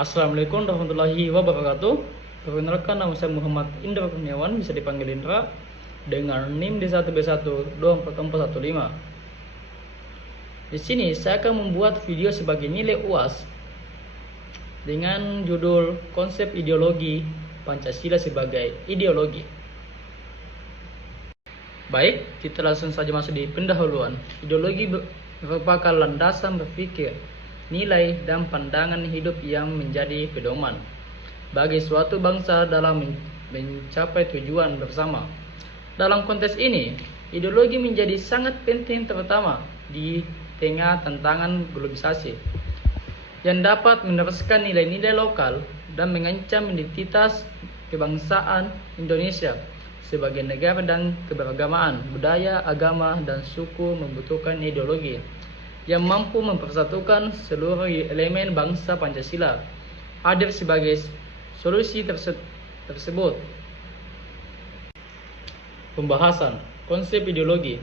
Assalamualaikum warahmatullahi wabarakatuh. Perkenalkan, nama saya Muhammad Indra Kurniawan, bisa dipanggil Indra, dengan NIM D1B1244415. Di sini saya akan membuat video sebagai nilai UAS dengan judul konsep ideologi Pancasila sebagai ideologi. Baik, kita langsung saja masuk di pendahuluan. Ideologi merupakan landasan berpikir, nilai, dan pandangan hidup yang menjadi pedoman bagi suatu bangsa dalam mencapai tujuan bersama. Dalam konteks ini, ideologi menjadi sangat penting, terutama di tengah tantangan globalisasi yang dapat meneruskan nilai-nilai lokal dan mengancam identitas kebangsaan Indonesia sebagai negara dan keberagaman budaya, agama, dan suku membutuhkan ideologi yang mampu mempersatukan seluruh elemen bangsa Pancasila. Hadir sebagai solusi tersebut. Pembahasan konsep ideologi.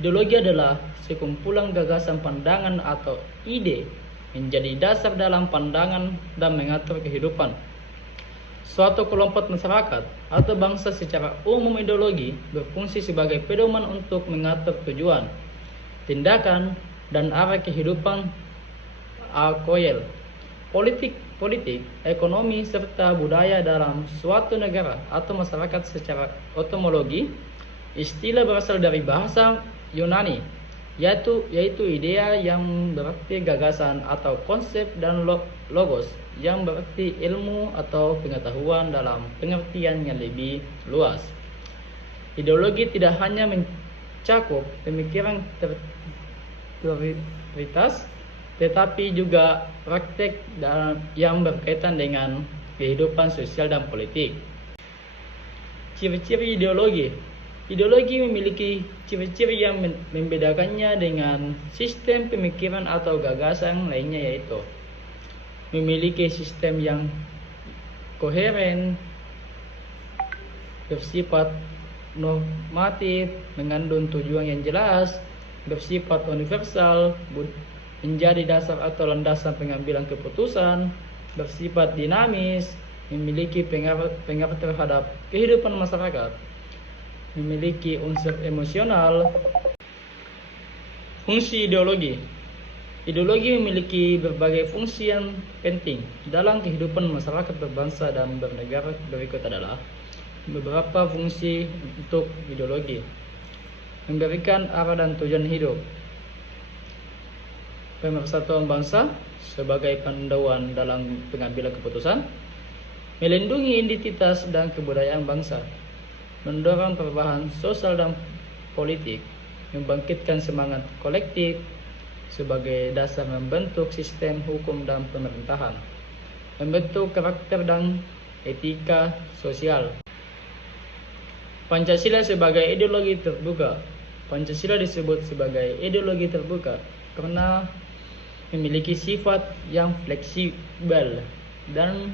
Ideologi adalah sekumpulan gagasan, pandangan, atau ide menjadi dasar dalam pandangan dan mengatur kehidupan suatu kelompok masyarakat atau bangsa secara umum. Ideologi berfungsi sebagai pedoman untuk mengatur tujuan, tindakan, dan arah kehidupan akoyel, politik, ekonomi, serta budaya dalam suatu negara atau masyarakat. Secara etimologi, istilah berasal dari bahasa Yunani, yaitu idea yang berarti gagasan atau konsep, dan logos yang berarti ilmu atau pengetahuan dalam pengertian yang lebih luas. Ideologi tidak hanya mencakup pemikiran teoritas, tetapi juga praktek yang berkaitan dengan kehidupan sosial dan politik. Ciri-ciri ideologi. Ideologi memiliki ciri-ciri yang membedakannya dengan sistem pemikiran atau gagasan lainnya, yaitu memiliki sistem yang koheren, bersifat normatif, mengandung tujuan yang jelas, bersifat universal, menjadi dasar atau landasan pengambilan keputusan, bersifat dinamis, memiliki pengaruh terhadap kehidupan masyarakat, memiliki unsur emosional. Fungsi ideologi. Ideologi memiliki berbagai fungsi yang penting dalam kehidupan masyarakat berbangsa dan bernegara. Berikut adalah beberapa fungsi untuk ideologi. Memberikan arah dan tujuan hidup, pemersatuan bangsa sebagai panduan dalam pengambilan keputusan, melindungi identitas dan kebudayaan bangsa, mendorong perubahan sosial dan politik, membangkitkan semangat kolektif sebagai dasar membentuk sistem hukum dan pemerintahan, membentuk karakter dan etika sosial. Pancasila sebagai ideologi terbuka. Pancasila disebut sebagai ideologi terbuka karena memiliki sifat yang fleksibel dan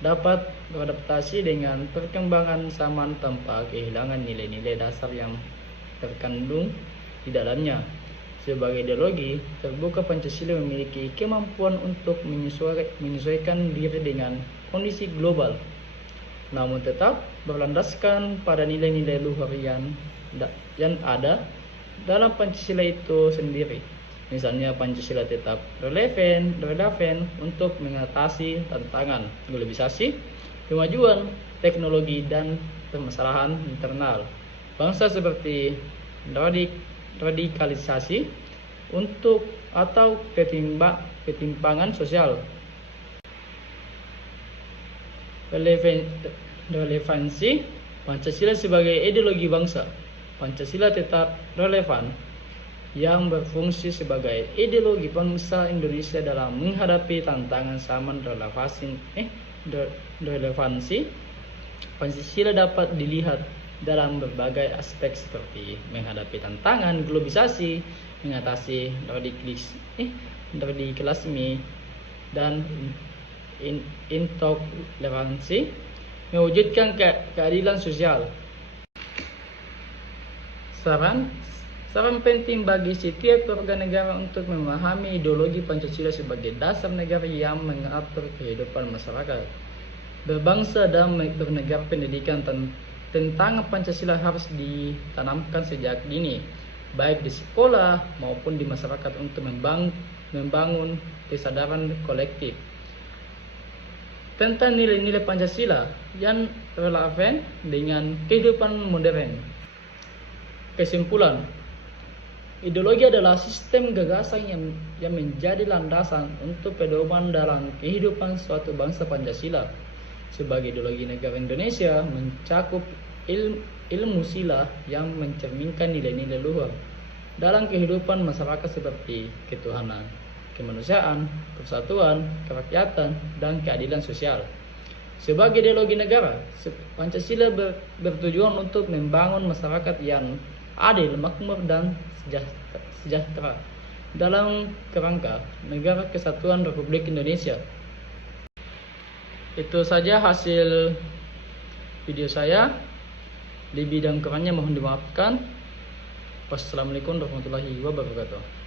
dapat beradaptasi dengan perkembangan zaman tanpa kehilangan nilai-nilai dasar yang terkandung di dalamnya. Sebagai ideologi terbuka, Pancasila memiliki kemampuan untuk menyesuaikan diri dengan kondisi global, namun tetap berlandaskan pada nilai-nilai luhur yang ada dalam Pancasila itu sendiri. Misalnya, Pancasila tetap relevan untuk mengatasi tantangan globalisasi, kemajuan teknologi, dan permasalahan internal bangsa seperti radikalisasi atau ketimpangan sosial. Relevansi Pancasila sebagai ideologi bangsa. Pancasila tetap relevan yang berfungsi sebagai ideologi bangsa Indonesia dalam menghadapi tantangan zaman. Relevansi Pancasila dapat dilihat dalam berbagai aspek seperti menghadapi tantangan globalisasi, mengatasi radikalisme dan intoleransi, mewujudkan keadilan sosial. Saran penting bagi setiap warga negara untuk memahami ideologi Pancasila sebagai dasar negara yang mengatur kehidupan masyarakat berbangsa dan bernegara. Pendidikan tentang Pancasila harus ditanamkan sejak dini, baik di sekolah maupun di masyarakat, untuk membangun kesadaran kolektif tentang nilai-nilai Pancasila yang relevan dengan kehidupan modern. Kesimpulan, ideologi adalah sistem gagasan yang menjadi landasan untuk pedoman dalam kehidupan suatu bangsa. Pancasila sebagai ideologi negara Indonesia mencakup ilmu sila yang mencerminkan nilai-nilai luhur dalam kehidupan masyarakat seperti ketuhanan, kemanusiaan, persatuan, kerakyatan, dan keadilan sosial. Sebagai ideologi negara, Pancasila bertujuan untuk membangun masyarakat yang adil, makmur, dan sejahtera dalam kerangka Negara Kesatuan Republik Indonesia. Itu saja hasil video saya. Lebih dan kurangnya mohon dimaafkan. Wassalamualaikum warahmatullahi wabarakatuh.